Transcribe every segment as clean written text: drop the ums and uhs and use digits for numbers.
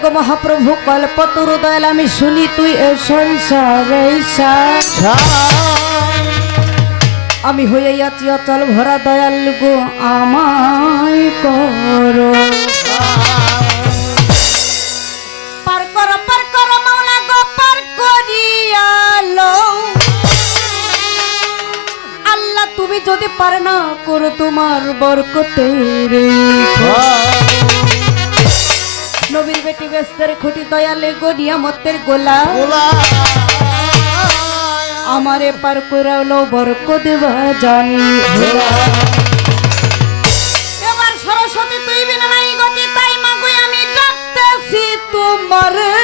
গো মহাপ্রভু কল্পতরু দয়াল আমি শুনি তুই এ সংসারে আমি হইয়াছি অচল ভরা দয়াল গো আমায় করো পার করো মাওলা গো পার করিয়ালো আল্লাহ তুমি যদি পার না করো তোমার বরকতের নবীর বেটি বেস্তের খুঁটি দয়ালে গো নিয়ামতের গোলা আমারে পার করালো বরকত দেবা জানি এবার সরস্বতী তুই বিনা নাই গতি তাই মাগো আমি ডাকতেছি তোমারে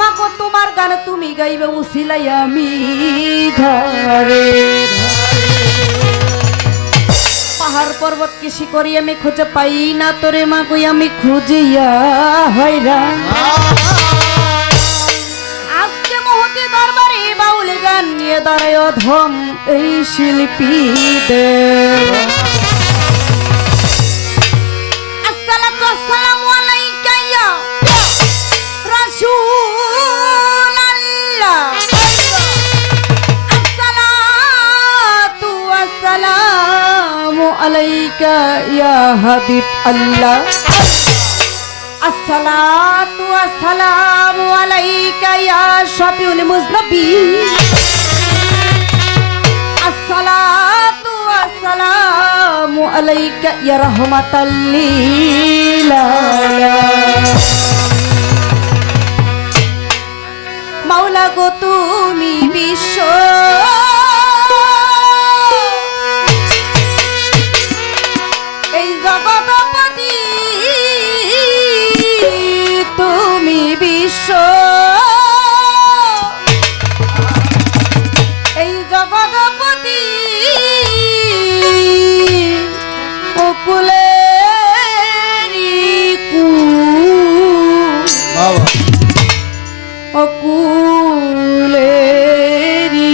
মাগো তোমার গান তুমি গাইবে উসিলাই আমি ধরে পাহাড় পর্বত কৃষি করি আমি খুঁজে পাই না তোরে মাগো আমি খুঁজিয়া হয়রান আজকে মহতি দরবারে বাউল গান নিয়ে দাঁড়ায় ধম এই শিল্পীদের আসসালাতু আসসালামু আলাইকা ইয়া রাসূলুল্লাহ আসসালাতু আসসালামু আলাইকা ইয়া হাবিব আল্লাহ আসসালাতু আসসালামু আলাইকা ইয়া শাফিউল মুজনবিন আসসালাতু আসসালামু আলাইকা ইয়া রাহমাতাল লিল আলামিন মাওলা গো তুমি বিশ্ব এই জগৎপতি তুমি বিশ্ব এই জগৎপতি অকুলেরি অকুলেরি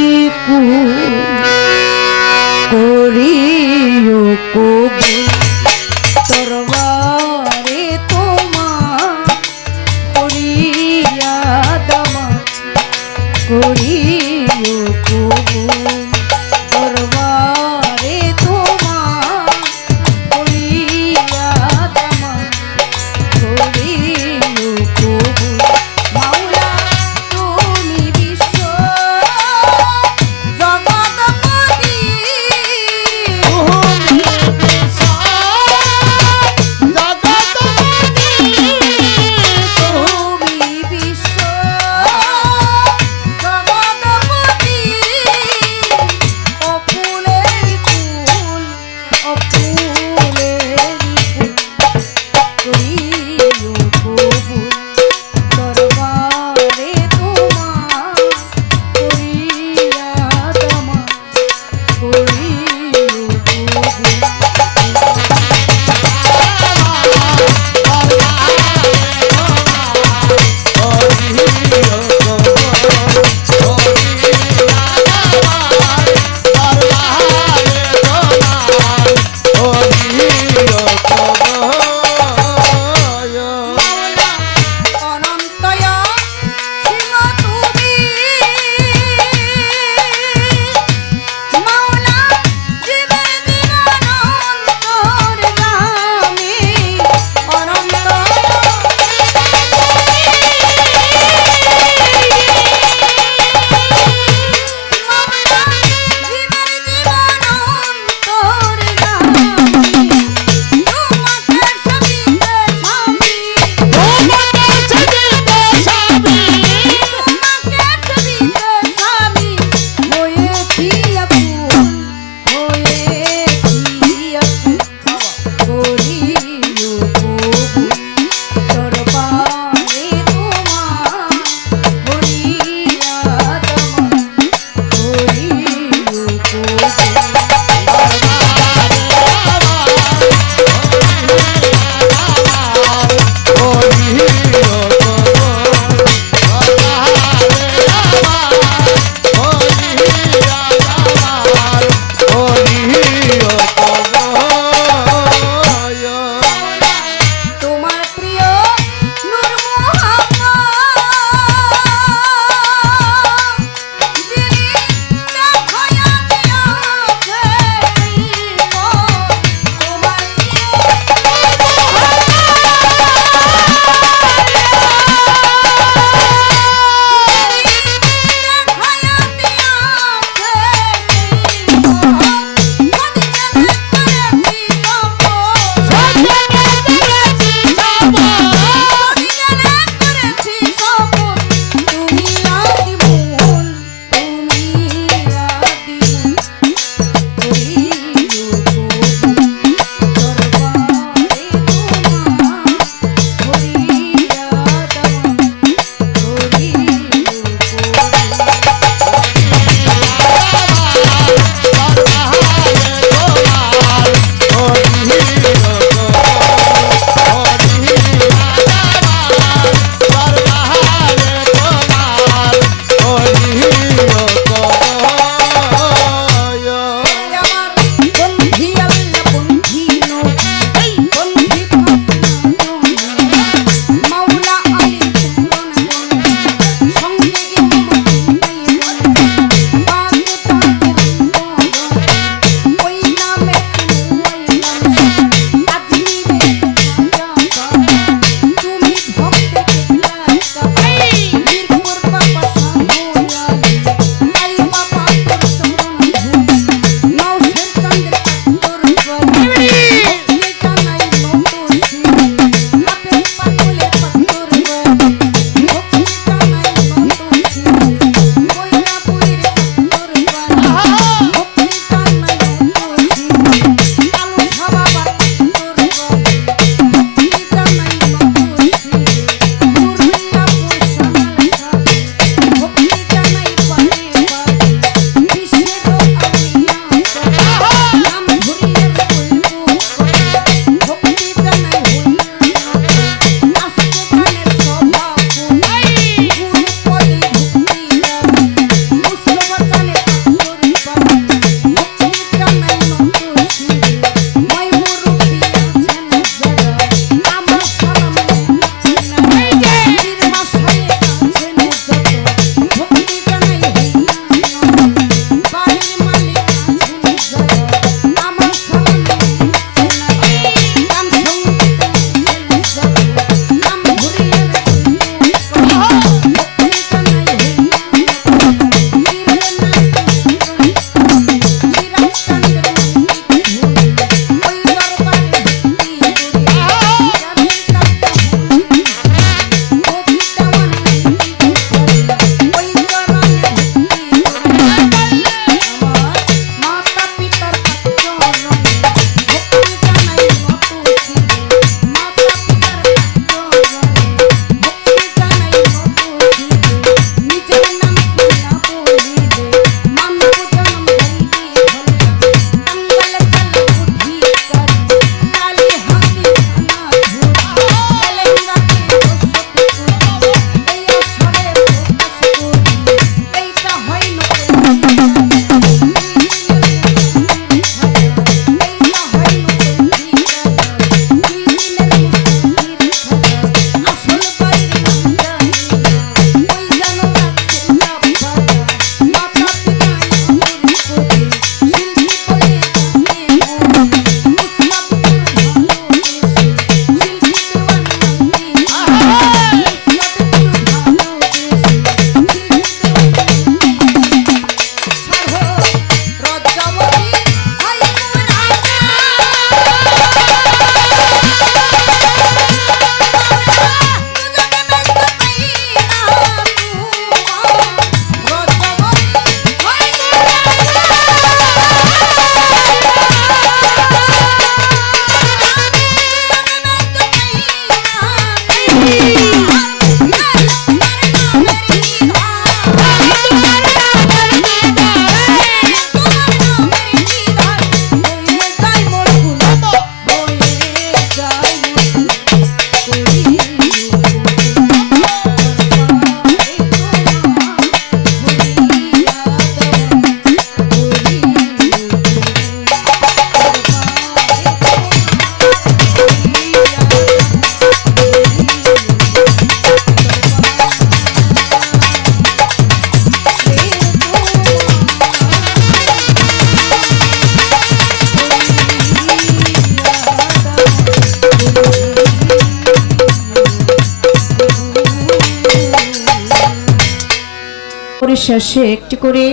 শেষে একটি করে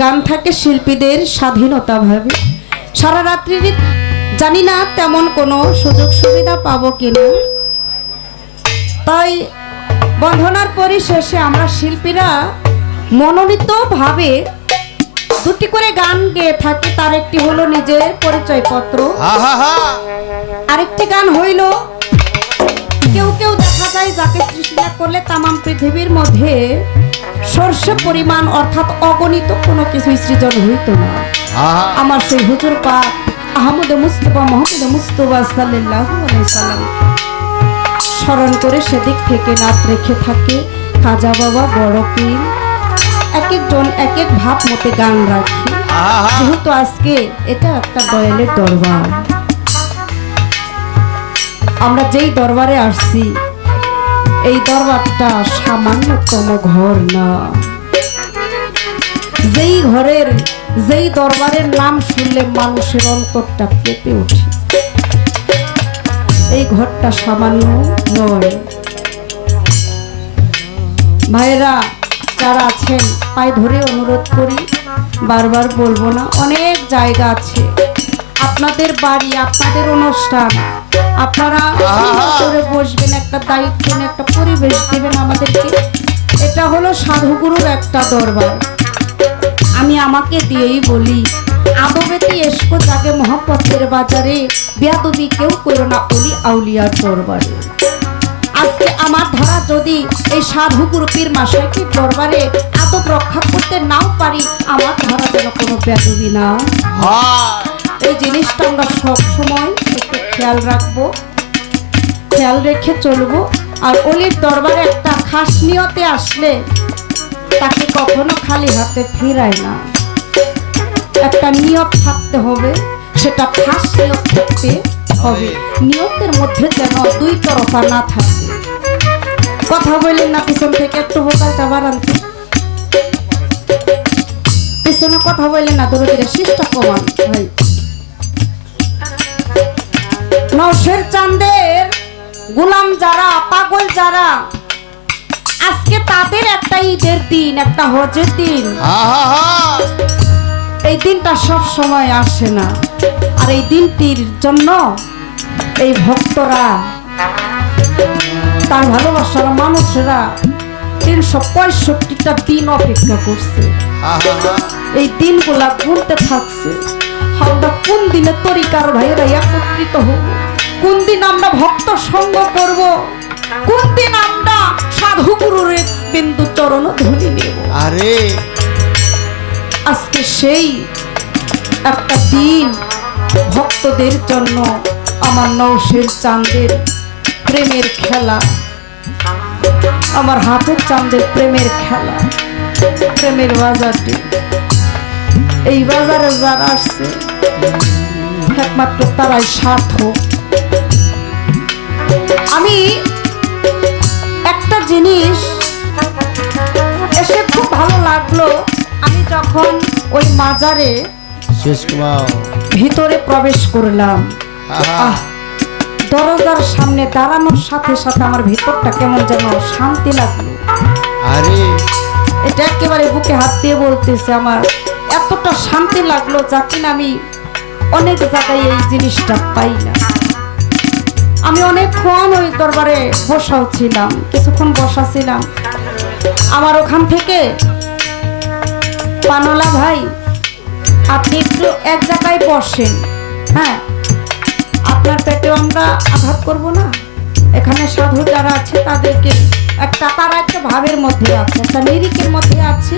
গান থাকে শিল্পীদের স্বাধীনতা ভাবে। সারা রাত্রি জানি না তেমন কোনো সুযোগ সুবিধা পাবো কিনা, তাই বন্ধনার পরিশেষে আমরা শিল্পীরা মনোনীত ভাবে দুটি করে গান গেয়ে থাকি। তার একটি হলো নিজের পরিচয়পত্র, আরেকটি গান হইল কেউ কেউ দেখা যায় যাকে সৃষ্টি করলে তামাম পৃথিবীর মধ্যে সর্ষে পরিমাণ অর্থাৎ অগণিত কোনো কিছু সৃজন হইত না। আমার সেই হুজুর পাক আহমদ মুস্তফা মোহাম্মদ মুস্তফা সাল্লাল্লাহু আলাইহি সাল্লাম স্মরণ করে সেদিক থেকে নাত রেখে থাকে খাজা বাবা বড় পীর। এক একজন এক এক ভাব মতে গান রাখি, যেহেতু আজকে এটা একটা দয়ালের দরবার। আমরা যেই দরবারে আসছি এই দরবারটা সামান্যতম ঘর না। যেই দরবারের নাম শুনলে মানুষের অন্তরটা কেঁপে ওঠে, এই ঘরটা সামান্য নয়। ভাইরা যারা আছেন পায়ে ধরে অনুরোধ করি, বারবার বলবো না, অনেক জায়গা আছে আপনাদের বাড়ি আপনাদের অনুষ্ঠান, আপনারা করে বসবেন, একটা দায়িত্ব একটা পরিবেশ দিবেন আমাদেরকে। এটা হলো সাধুগুরুর একটা দরবার। আমি আমাকে দিয়েই বলি, আদবেতে এসকো জাগে মহব্বতের বাজারে, বেয়াদবি কেউ করো না অলি আউলিয়ার দরবারে। আজকে আমার ধারা যদি এই সাধুগুরু পীর মাশায়েখের দরবারে আদব রক্ষা করতে নাও পারি, আমার ধারা যেন কোনো বেয়াদবি না। এই জিনিসটা আমরা সব সময় একটু খেয়াল রাখবো, খেয়াল রেখে চলবো। আর অলির দরবারে একটা খাস নিয়তে আসলে তাকে কখনো খালি হাতে ফিরায় না, একটা নিয়ত থাকতে হবে, সেটা খাস নিয়ত থাকতে হবে। নিয়তের মধ্যে যেন দুই তরফা না থাকে। কথা বললেন না পিছন থেকে, একটু ভোকালটা বাড়ান, পিছনে কথা বললেন না, ধরে ধীরে শিষ্টা কমান ভাই। নওশের চাঁদের গোলাম যারা, পাগল যারা, আজকে তাদের একটা ঈদের দিন, একটা হজের দিন। এই দিনটা সব সময় আসে না, আর এই দিনটির জন্য এই ভক্তরা, তার ভালোবাসার মানুষেরা 365টা দিন অপেক্ষা করছে। এই দিনগুলা গুনতে থাকছে, আমরা কোন দিনে তরিকার ভাইয়েরা একত্রিত হব, কোন দিন আমরা ভক্ত সঙ্গ করব, কোন দিন আমরা সাধুগুরুর বিন্দু চরণ ধুলি নেব। আরে আজকে সেই একটা দিন ভক্তদের জন্য। আমার নওশের চাঁদের প্রেমের খেলা, আমার হাতের চাঁদের প্রেমের খেলা, প্রেমের বাজারটি। এই বাজারে যারা আসছে একমাত্র তারাই সার্থক। আমি একটা জিনিস এসে খুব ভালো লাগলো, আমি যখন ওই মাজারে ভিতরে প্রবেশ করলাম, দরজার সামনে দাঁড়ানোর সাথে সাথে আমার ভিতরটা কেমন যেন শান্তি লাগলো। আরে এটা একেবারে বুকে হাত দিয়ে বলতেছে, আমার এতটা শান্তি লাগলো যা কিনা আমি অনেক জায়গায় এই জিনিসটা পাই না। আমি অনেকক্ষণ ওই দরবারে বসাও ছিলাম, কিছুক্ষণ বসা ছিলাম। আমার ওখান থেকে পানোলা ভাই, আপনি একটু এক জায়গায় বসেন, হ্যাঁ, আপনার পেটেও আমরা আঘাত করব না। এখানে সাধু যারা আছে তাদেরকে তারা একটা ভাবের মধ্যে আছে, একটা নিরিখের মধ্যে আছে,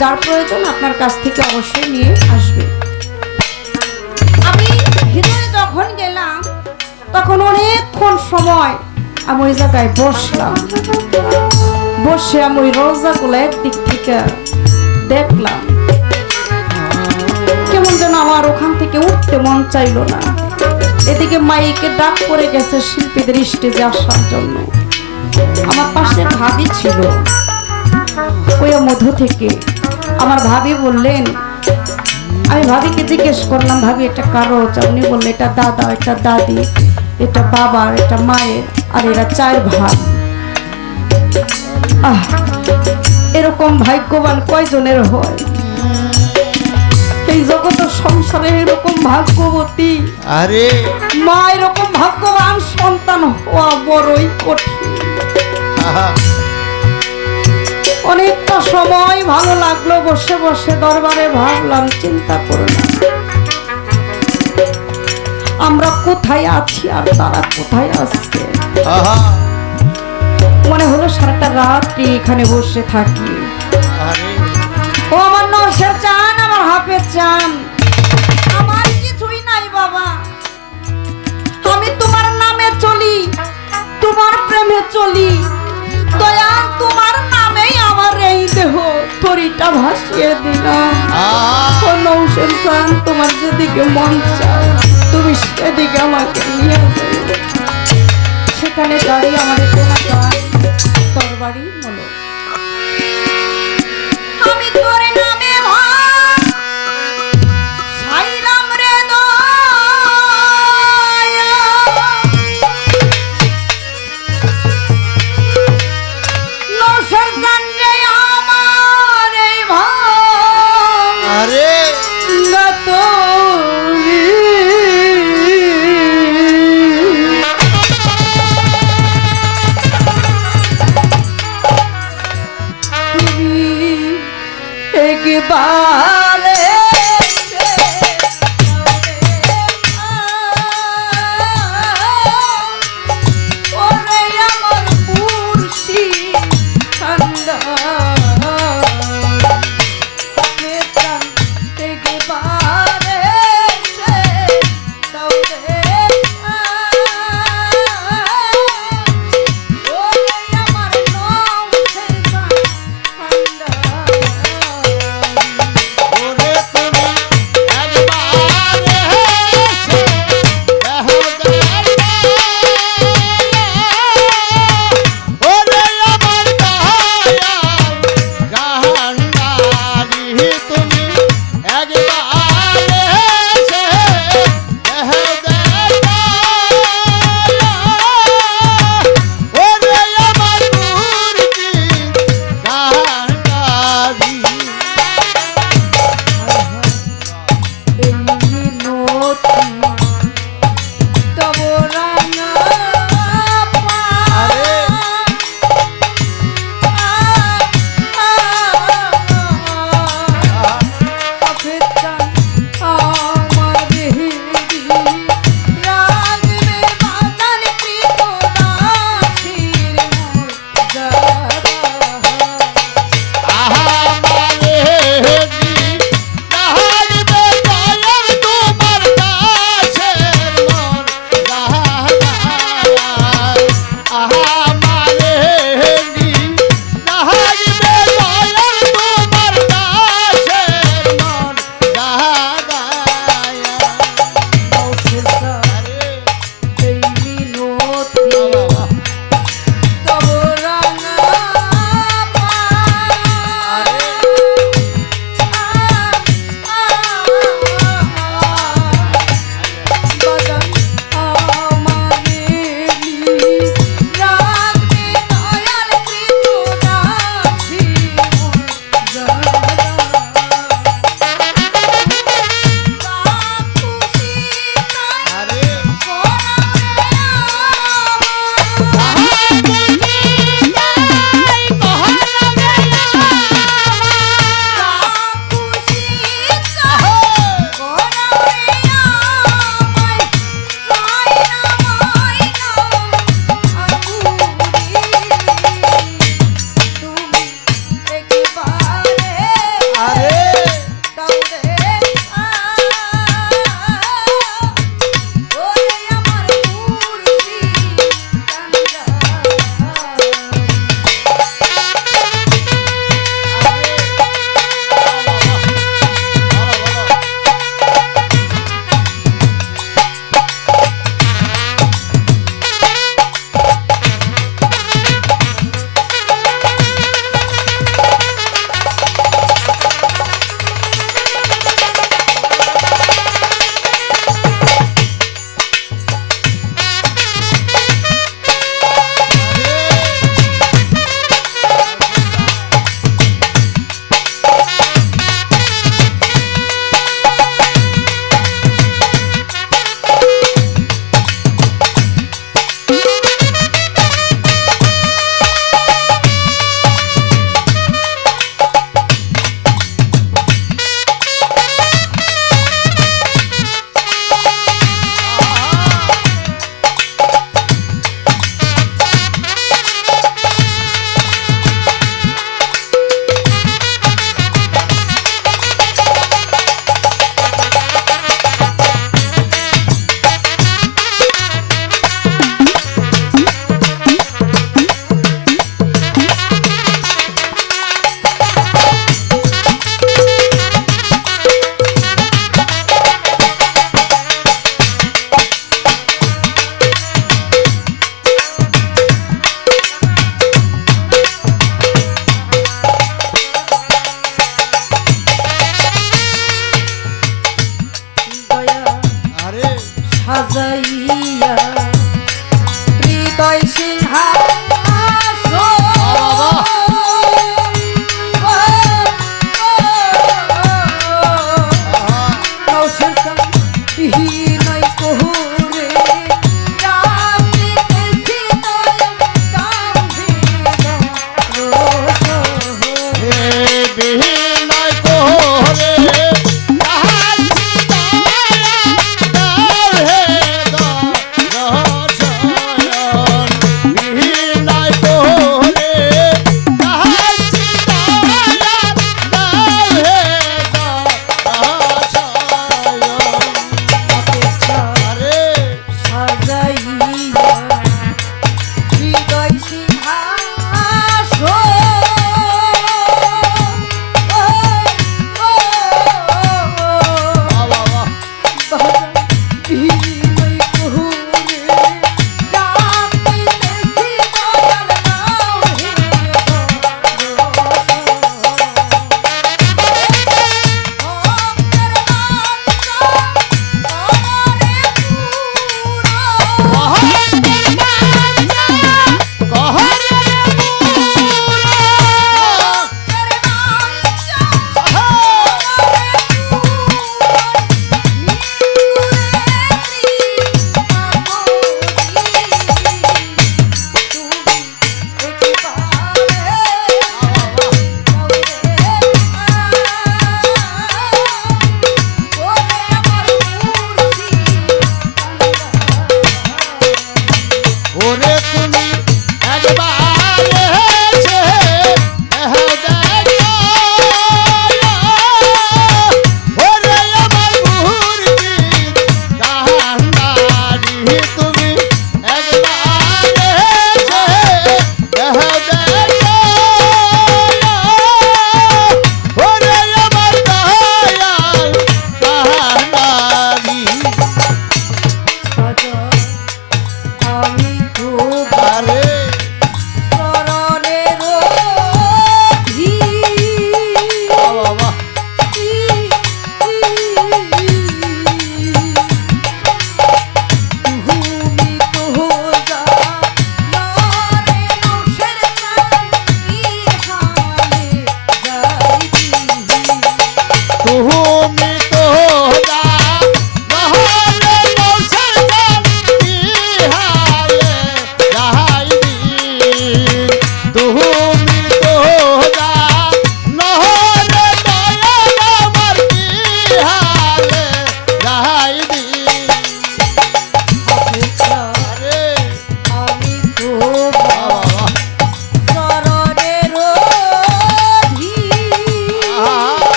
যার প্রয়োজন আপনার কাছ থেকে অবশ্যই নিয়ে আসবে। আমি ভিতরে যখন গেলাম তখন অনেকক্ষণ সময় আমি ওই জায়গায় বসলাম, বসে আমি ওই রোজাগুলো একদিক থেকে দেখলাম, কেমন যেন আমার ওখান থেকে উঠতে মন চাইলো না। এদিকে মাইকে ডাক পড়ে গেছে শিল্পীদের স্টেজে আসার জন্য। আমার পাশে ভাবি ছিল ওই মধ্য থেকে, আমার ভাবি বললেন, আমি ভাবিকে জিজ্ঞেস করলাম, ভাবি এটা কারো? উনি বললেন এটা দাদা, এটা দাদি, এটা বাবার, এটা মায়ের, আর এরা 4 ভাই। এরকম ভাগ্যবান কয়জনের হয়? এই জগৎ সংসারে এরকম ভাগ্যবতী আরে মা, এরকম ভাগ্যবান সন্তান হওয়া বড়ই কঠিন। অনেকটা সময় ভালো লাগলো, বসে বসে দরবারে ভাবলাম, চিন্তা করলাম আমরা কোথায় আছি আর তারা কোথায় আসছে। মনে হলো সারাটা রাত্রি এখানে বসে থাকি। ও আমার নৌশের চান, আমার হাফের চান, আমার কিছুই নাই বাবা। আমি তোমার নামে চলি, তোমার প্রেমে চলি, দয়া তোমার নামেই আমার এই দেহ তরিটা ভাসিয়ে দিলাম। ও নৌশের চান, তোমার যেদিকে মন চায় তুমি সেদিকে আমাকে নিয়ে যাও। সেখানে দাঁড়িয়ে আমার তোমার তোর বাড়ি বলো, আমি তোর নামে ভাই সাইলাম রে দয়া, নৌশের জান রে আমার এই ভাই। আরে গত একবারে ওরে আমার মুর্শিদ খান্দার প্রাণ একবারে দাও রে ওরে আমার নৌশের খান্দার।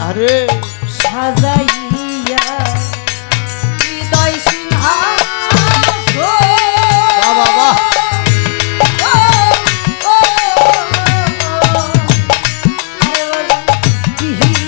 আরে সাজাইয়া হৃদয় সিংহাসন বাবা বিহীন